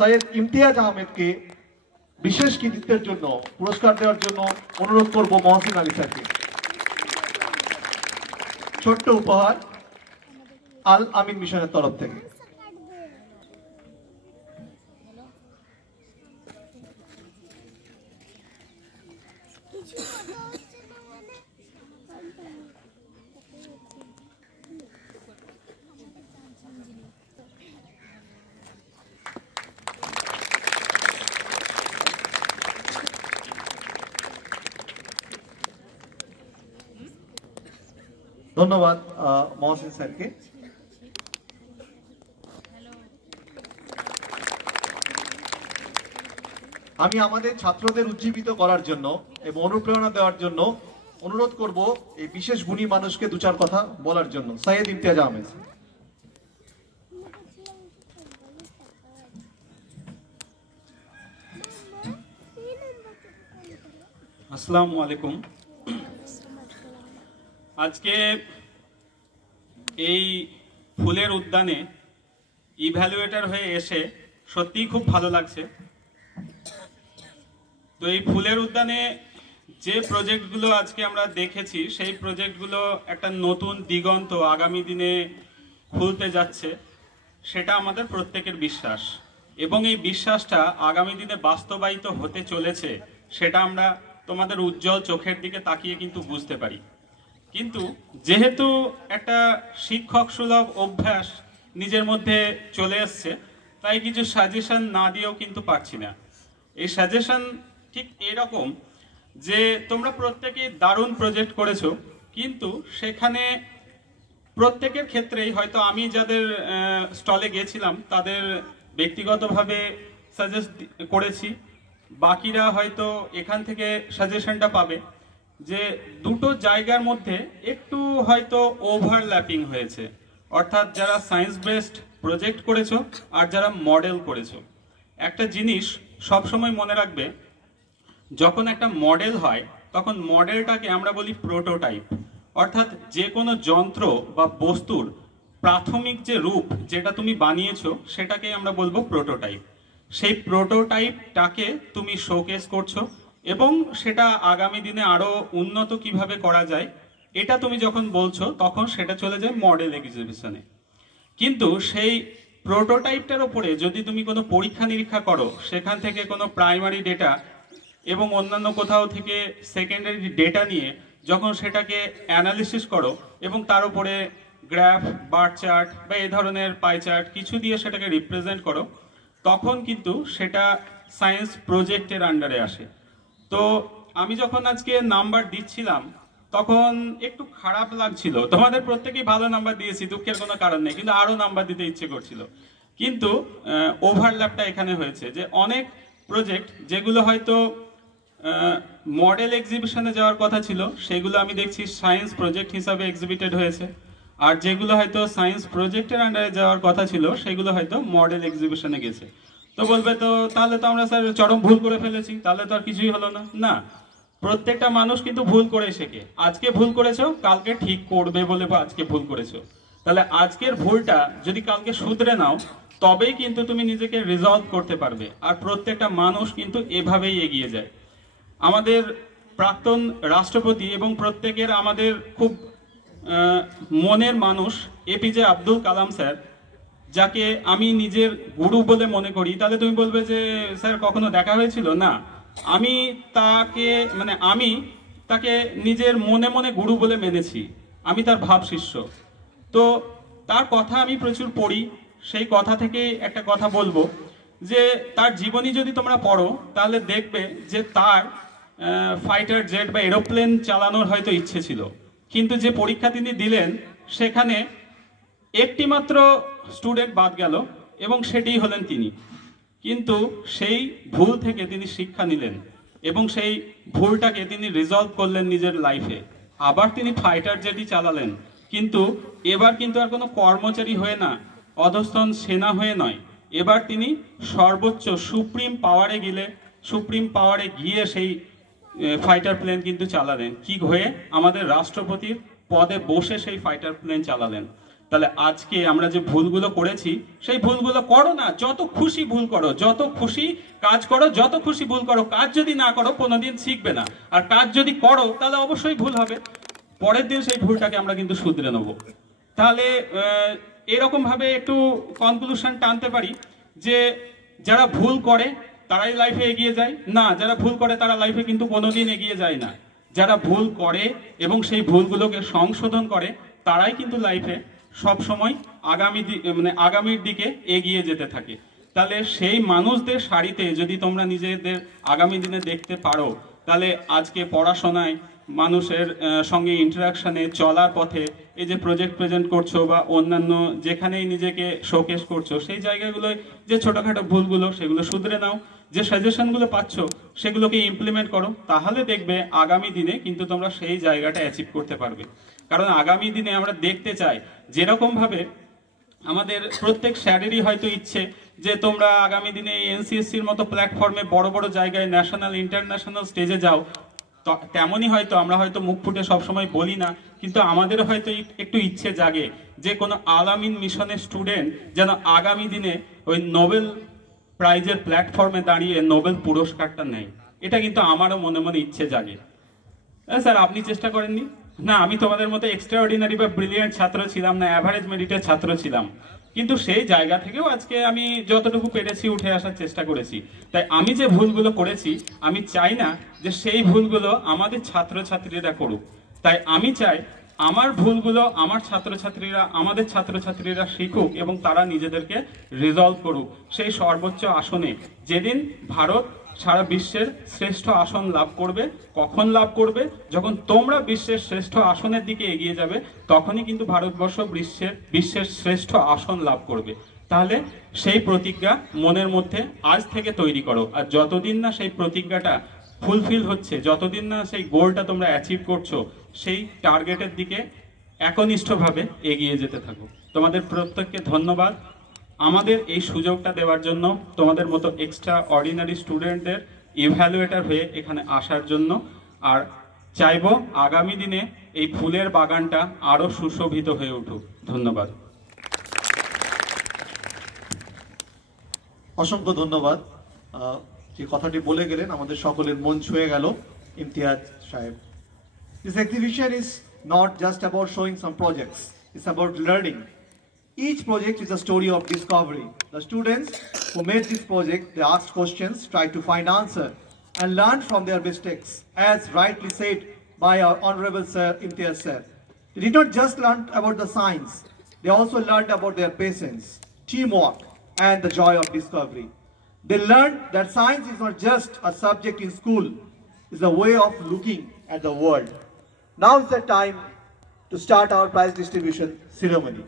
সৈয়দ ইমতিয়াজ আহমেদকে বিশেষ কৃতিত্বের জন্য পুরস্কার দেওয়ার জন্য অনুরোধ করব মহসিন আলী স্যারকে। ছোট্ট উপহার আল আমিন মিশনের তরফ থেকে। ধন্যবাদ মহসিন স্যারকে। আমি আমাদের ছাত্রদের উজ্জীবিত করার জন্য এবং অনুপ্রেরণা দেওয়ার জন্য অনুরোধ করব এই বিশেষ গুণী মানুষকে দু চার কথা বলার জন্য। সৈয়দ ইমতিয়াজ আহমেদ। আসসালামু আলাইকুম। আজকে এই ফুলের উদ্যানে ইভ্যালুয়েটর হয়ে এসে সত্যিই খুব ভালো লাগছে। তো এই ফুলের উদ্যানে যে প্রজেক্টগুলো আজকে আমরা দেখেছি সেই প্রজেক্টগুলো একটা নতুন দিগন্ত আগামী দিনে খুলতে যাচ্ছে, সেটা আমাদের প্রত্যেকের বিশ্বাস এবং এই বিশ্বাসটা আগামী দিনে বাস্তবায়িত হতে চলেছে সেটা আমরা তোমাদের উজ্জ্বল চোখের দিকে তাকিয়ে কিন্তু বুঝতে পারি। কিন্তু যেহেতু একটা শিক্ষক সুলভ অভ্যাস নিজের মধ্যে চলে এসছে, তাই কিছু সাজেশন না দিয়েও কিন্তু পারছি না। এই সাজেশন ঠিক এরকম যে তোমরা প্রত্যেকেই দারুণ প্রজেক্ট করেছো, কিন্তু সেখানে প্রত্যেকের ক্ষেত্রেই হয়তো আমি যাদের স্টলে গিয়েছিলাম তাদের ব্যক্তিগতভাবে সাজেস্ট করেছি, বাকিরা হয়তো এখান থেকে সাজেশনটা পাবে যে দুটো জায়গার মধ্যে একটু হয়তো ওভারল্যাপিং হয়েছে। অর্থাৎ যারা সায়েন্স বেসড প্রজেক্ট করেছো আর যারা মডেল করেছো, একটা জিনিস সবসময় মনে রাখবে, যখন একটা মডেল হয় তখন মডেলটাকে আমরা বলি প্রোটোটাইপ। অর্থাৎ যে কোনো যন্ত্র বা বস্তুর প্রাথমিক যে রূপ যেটা তুমি বানিয়েছো সেটাকে আমরা বলবো প্রোটোটাইপ। সেই প্রোটোটাইপটাকে তুমি শোকেস করছো এবং সেটা আগামী দিনে আরো উন্নত কিভাবে করা যায় এটা তুমি যখন বলছো তখন সেটা চলে যায় মডেল এক্সিবিশনে। কিন্তু সেই প্রোটোটাইপটার উপরে যদি তুমি কোনো পরীক্ষা নিরীক্ষা করো, সেখান থেকে কোনো প্রাইমারি ডেটা এবং অন্যান্য কোথাও থেকে সেকেন্ডারি ডেটা নিয়ে যখন সেটাকে অ্যানালিসিস করো এবং তার উপরে গ্রাফ, বার চার্ট বা এই ধরনের পাই চার্ট কিছু দিয়ে সেটাকে রিপ্রেজেন্ট করো, তখন কিন্তু সেটা সায়েন্স প্রজেক্টের আন্ডারে আসে। তো আমি যখন আজকে নাম্বার দিচ্ছিলাম তখন একটু খারাপ লাগছিল। তোমাদের প্রত্যেকেই ভালো নাম্বার দিয়েছি, দুঃখের কোনো কারণ নেই, কিন্তু আরো নাম্বার দিতে ইচ্ছে করছিল। কিন্তু ওভারল্যাপটা এখানে হয়েছে যে অনেক প্রজেক্ট যেগুলো হয়তো মডেল এক্সিবিশনে যাওয়ার কথা ছিল সেগুলো আমি দেখছি সায়েন্স প্রজেক্ট হিসাবে এক্সিবিটেড হয়েছে, আর যেগুলো হয়তো সায়েন্স প্রজেক্টের আন্ডারে যাওয়ার কথা ছিল সেগুলো হয়তো মডেল এক্সিবিশনে গেছে। তো বলবে তো তাহলে তো আমরা স্যার চরম ভুল করে ফেলেছি, তাহলে তো আর কিছুই হলো না। না, প্রত্যেকটা মানুষ কিন্তু ভুল করে শেখে। আজকে ভুল করেছো কালকে ঠিক করবে বলে বা আজকে ভুল করেছো, তাহলে আজকের ভুলটা যদি কালকে শুধরে নাও তবেই কিন্তু তুমি নিজেকে রিজলভ করতে পারবে। আর প্রত্যেকটা মানুষ কিন্তু এভাবেই এগিয়ে যায়। আমাদের প্রাক্তন রাষ্ট্রপতি এবং প্রত্যেকের আমাদের খুব মনের মানুষ এপিজে আব্দুল কালাম স্যার, যাকে আমি নিজের গুরু বলে মনে করি। তাহলে তুমি বলবে যে স্যার কখনো দেখা হয়েছিল? না, আমি তাকে নিজের মনে মনে গুরু বলে মেনেছি, আমি তার ভাব শিষ্য। তো তার কথা আমি প্রচুর পড়ি, সেই কথা থেকে একটা কথা বলবো যে তার জীবনী যদি তোমরা পড়ো তাহলে দেখবে যে তার ফাইটার জেট বা এরোপ্লেন চালানোর হয়তো ইচ্ছে ছিল, কিন্তু যে পরীক্ষা তিনি দিলেন সেখানে একটি মাত্র স্টুডেন্ট বাদ গেল এবং সেটি হলেন তিনি। কিন্তু সেই ভুল থেকে তিনি শিক্ষা নিলেন এবং সেই ভুলটাকে তিনি রিজলভ করলেন নিজের লাইফে। আবার তিনি ফাইটার জেটই চালালেন, কিন্তু এবার কিন্তু আর কোনো কর্মচারী হয়ে না, অধস্তন সেনা হয়ে নয়, এবার তিনি সর্বোচ্চ সুপ্রিম পাওয়ারে গিয়ে সেই ফাইটার প্লেন কিন্তু চালালেন। কি হয়ে? আমাদের রাষ্ট্রপতির পদে বসে সেই ফাইটার প্লেন চালালেন। তাহলে আজকে আমরা যে ভুলগুলো করেছি সেই ভুলগুলো করো না, যত খুশি ভুল করো, যত খুশি কাজ করো, যত খুশি ভুল করো। কাজ যদি না করো কোনোদিন শিখবে না, আর কাজ যদি করো তাহলে অবশ্যই ভুল হবে। পরের দিন সেই ভুলটাকে আমরা কিন্তু শুধরে নেব। তাহলে এরকম ভাবে একটু কনক্লুশন টানতে পারি যে যারা ভুল করে তারাই লাইফে এগিয়ে যায় না, যারা ভুল করে তারা লাইফে কিন্তু কোনোদিন এগিয়ে যায় না। যারা ভুল করে এবং সেই ভুলগুলোকে সংশোধন করে তারাই কিন্তু লাইফে সব সময় আগামীর দিকে এগিয়ে যেতে থাকে। তাহলে সেই মানুষদের সারিতে যদি তোমরা নিজেদের আগামী দিনে দেখতে পারো, তাহলে আজকে পড়াশোনায়, মানুষের সঙ্গে ইন্টারাকশনে, চলার পথে এই যে প্রজেক্ট প্রেজেন্ট করছো বা অন্যান্য যেখানেই নিজেকে শোকেস করছো, সেই জায়গাগুলোয় যে ছোটখাটো ভুলগুলো সেগুলো শুধরে নাও, যে সাজেশনগুলো পাচ্ছ সেগুলোকে ইমপ্লিমেন্ট করো। তাহলে দেখবে আগামী দিনে কিন্তু তোমরা সেই জায়গাটা অ্যাচিভ করতে পারবে। কারণ আগামী দিনে আমরা দেখতে চাই যেরকম ভাবে আমাদের প্রত্যেক স্যারেরই হয়তো ইচ্ছে যে তোমরা আগামী দিনে এই এনসিএসসির মতো প্ল্যাটফর্মে বড় বড় জায়গায় ন্যাশনাল ইন্টারন্যাশনাল স্টেজে যাও। তেমনই হয়তো আমরা হয়তো মুখ ফুটে সবসময় বলি না, কিন্তু আমাদের হয়তো একটু ইচ্ছে জাগে যে কোনো আল-আমিন মিশনের স্টুডেন্ট যেন আগামী দিনে ওই নোবেল প্রাইজের প্ল্যাটফর্মে দাঁড়িয়ে নোবেল পুরস্কারটা নেয়। এটা কিন্তু আমারও মনে মনে ইচ্ছে জাগে। স্যার আপনি চেষ্টা করেননি? না, আমি তোমাদের মতো এক্সট্রা অর্ডিনারি বা ব্রিলিয়েন্ট ছাত্র ছিলাম না, অ্যাভারেজ মেরিটের ছাত্র ছিলাম, কিন্তু সেই জায়গা থেকেও আজকে আমি যতটুকু পেরেছি উঠে আসার চেষ্টা করেছি। তাই আমি যে ভুলগুলো করেছি আমি চাই না যে সেই ভুলগুলো আমাদের ছাত্রছাত্রীরা করুক। তাই আমি চাই আমার ভুলগুলো আমাদের ছাত্রছাত্রীরা শিখুক এবং তারা নিজেদেরকে রিজলভ করুক সেই সর্বোচ্চ আসনে। যেদিন ভারত সারা বিশ্বের শ্রেষ্ঠ আসন লাভ করবে, কখন লাভ করবে? যখন তোমরা বিশ্বের শ্রেষ্ঠ আসনের দিকে এগিয়ে যাবে, তখনই কিন্তু ভারতবর্ষ বিশ্বের শ্রেষ্ঠ আসন লাভ করবে। তাহলে সেই প্রতিজ্ঞা মনের মধ্যে আজ থেকে তৈরি করো। আর যতদিন না সেই প্রতিজ্ঞাটা ফুলফিল হচ্ছে, যতদিন না সেই গোলটা তোমরা অ্যাচিভ করছো, সেই টার্গেটের দিকে একনিষ্ঠভাবে এগিয়ে যেতে থাকো। তোমাদের প্রত্যেককে ধন্যবাদ আমাদের এই সুযোগটা দেওয়ার জন্য, তোমাদের মতো এক্সট্রা অর্ডিনারি স্টুডেন্টদের ইভ্যালুয়েটর হয়ে এখানে আসার জন্য। আর চাইবো আগামী দিনে এই ফুলের বাগানটা আরো সুশোভিত হয়ে উঠুক। ধন্যবাদ। অসংখ্য ধন্যবাদ। যে কথাটি বলে গেলেন আমাদের সকলের মন ছুঁয়ে গেল ইমতিয়াজ সাহেব। This exhibition is not just about showing some projects, it's about learning. Each project is a story of discovery. The students who made this project, they asked questions, tried to find answer, and learned from their mistakes, as rightly said by our Honorable Sir Imtiaz Sir. They did not just learn about the science, they also learned about their patience, teamwork, and the joy of discovery. They learned that science is not just a subject in school, it's a way of looking at the world. Now is the time to start our prize distribution ceremony.